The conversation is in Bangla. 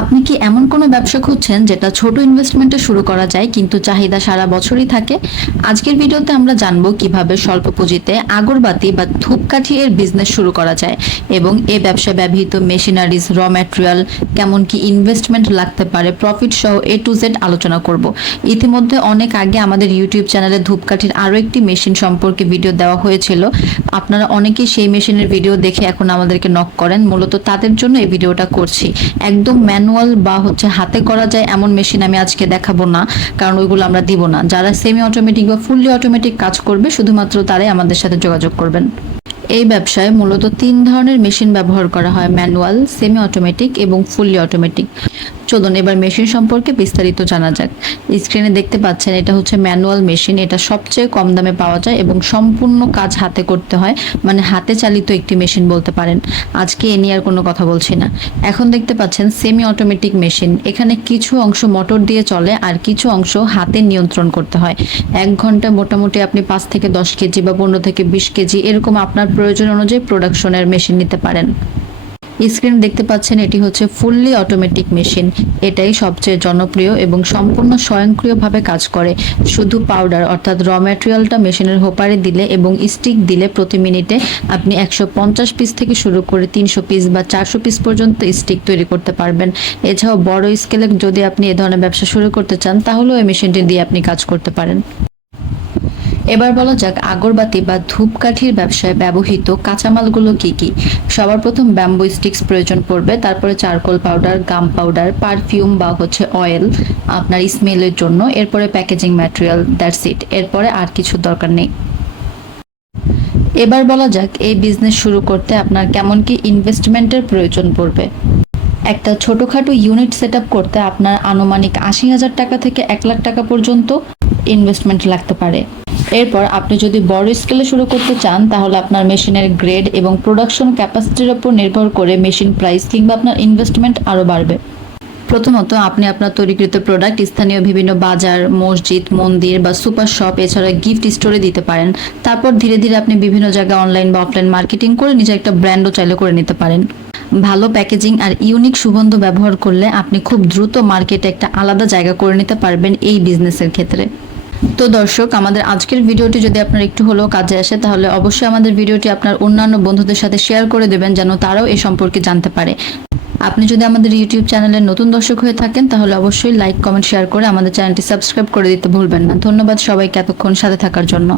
আপনি কি এমন কোনো ব্যবসা খুঁজছেন যেটা ছোট ইনভেস্টমেন্টে শুরু করা যায় কিন্তু চাহিদা সারা বছরই থাকে? আজকের ভিডিওতে আমরা জানব কীভাবে স্বল্প পুঁজিতে আগরবাতি বা ধূপকাঠি এর বিজনেস শুরু করা যায় এবং এ ব্যবসা ব্যবহৃত মেশিনারিজ র ম্যাটেরিয়াল কেমন কি ইনভেস্টমেন্ট লাগতে পারে প্রফিট সহ এ টু জেড আলোচনা করব। ইতিমধ্যে অনেক আগে আমাদের ইউটিউব চ্যানেলে ধূপকাঠির আরও একটি মেশিন সম্পর্কে ভিডিও দেওয়া হয়েছিল। আপনারা অনেকেই সেই মেশিনের ভিডিও দেখে এখন আমাদেরকে নক করেন। মূলত তাদের জন্য এই ভিডিওটা করছি। একদম ম্যানুয়াল বা হচ্ছে হাতে করা যায় এমন মেশিন আমি আজকে দেখাবো না, কারণ ওইগুলো আমরা দিব না। যারা সেমি অটোমেটিক বা ফুললি অটোমেটিক কাজ করবে, শুধুমাত্র তারাই আমাদের সাথে যোগাযোগ করবেন। এই ব্যবসায় মূলত তিন ধরনের মেশিন ব্যবহার করা হয় ম্যানুয়াল সেমি অটোমেটিক এবং ফুললি অটোমেটিক চলুন এবার মেশিন সম্পর্কে বিস্তারিত জানা যাক। স্ক্রিনে দেখতে পাচ্ছেন, এটা হচ্ছে ম্যানুয়াল মেশিন। এটা সবচেয়ে কম দামে পাওয়া যায় এবং সম্পূর্ণ কাজ হাতে করতে হয় মানে হাতে চালিত একটি মেশিন বলতে পারেন। আজকে এ নিয়ে আর কোনো কথা বলছি না। এখন দেখতে পাচ্ছেন সেমি অটোমেটিক মেশিন এখানে কিছু অংশ মোটর দিয়ে চলে আর কিছু অংশ হাতে নিয়ন্ত্রণ করতে হয়। এক ঘন্টায় মোটামুটি আপনি পাঁচ থেকে দশ কেজি বা পনেরো থেকে বিশ কেজি এরকম আপনার প্রয়োজন অনুযায়ী প্রোডাকশনের মেশিন নিতে পারেন। স্ক্রিন দেখতে পাচ্ছেন, এটি হচ্ছে ফুললি অটোমেটিক মেশিন এটাই সবচেয়ে জনপ্রিয় এবং সম্পূর্ণ স্বয়ংক্রিয়ভাবে কাজ করে। শুধু পাউডার অর্থাৎ র ম্যাটেরিয়ালটা মেশিনের হোপারে দিলে এবং স্টিক দিলে প্রতি মিনিটে আপনি একশো পঞ্চাশ পিস থেকে শুরু করে তিনশো পিস বা চারশো পিস পর্যন্ত স্টিক তৈরি করতে পারবেন। এছাড়াও বড় স্কেলে যদি আপনি এ ধরনের ব্যবসা শুরু করতে চান, তাহলেও এই মেশিনটি দিয়ে আপনি কাজ করতে পারেন। এবার বলা যাক আগরবাতি বা ধূপকাঠির ব্যবসায় ব্যবহৃত কাঁচামালগুলো কি কি? সবার প্রথম ব্যাম্বু স্টিক্স প্রয়োজন পড়বে, তারপরে charcoal powder, gum powder, perfume বা হচ্ছে অয়েল আপনার স্মেলের জন্য, এরপরে প্যাকেজিং ম্যাটেরিয়াল, দ্যাটস ইট। এরপরে আর কিছু দরকার নেই। এবার বলা যাক এই বিজনেস শুরু করতে আপনার কেমন কি ইনভেস্টমেন্টের প্রয়োজন পড়বে। একটা ছোটখাটো ইউনিট সেট করতে আপনার আনুমানিক আশি হাজার টাকা থেকে এক লাখ টাকা পর্যন্ত ইনভেস্টমেন্ট লাগতে পারে। এরপর আপনি যদি বড় স্কেলে শুরু করতে চান, তাহলে আপনার মেশিনের গ্রেড এবং প্রোডাকশন ক্যাপাসিটির উপর নির্ভর করে মেশিন প্রাইস কিংবা আপনার ইনভেস্টমেন্ট আরও বাড়বে। প্রথমত, আপনি আপনার তৈরিকৃত প্রোডাক্ট স্থানীয় বিভিন্ন বাজার, মসজিদ, মন্দির বা সুপার শপ এছাড়া গিফট স্টোরে দিতে পারেন। তারপর ধীরে ধীরে আপনি বিভিন্ন জায়গায় অনলাইন বা অফলাইন মার্কেটিং করে নিজে একটা ব্র্যান্ডও চালু করে নিতে পারেন। ভালো প্যাকেজিং আর ইউনিক সুগন্ধ ব্যবহার করলে আপনি খুব দ্রুত মার্কেটে একটা আলাদা জায়গা করে নিতে পারবেন এই বিজনেসের ক্ষেত্রে। তো দর্শক, আমাদের আজকের ভিডিওটি যদি আপনার একটু হলেও কাজে আসে, তাহলে অবশ্যই আমাদের ভিডিওটি আপনার অন্যান্য বন্ধুদের সাথে শেয়ার করে দেবেন যেন তারাও এ সম্পর্কে জানতে পারে। আপনি যদি আমাদের ইউটিউব চ্যানেলের নতুন দর্শক হয়ে থাকেন, তাহলে অবশ্যই লাইক, কমেন্ট, শেয়ার করে আমাদের চ্যানেলটি সাবস্ক্রাইব করে দিতে ভুলবেন না। ধন্যবাদ সবাইকে এতক্ষণ সাথে থাকার জন্য।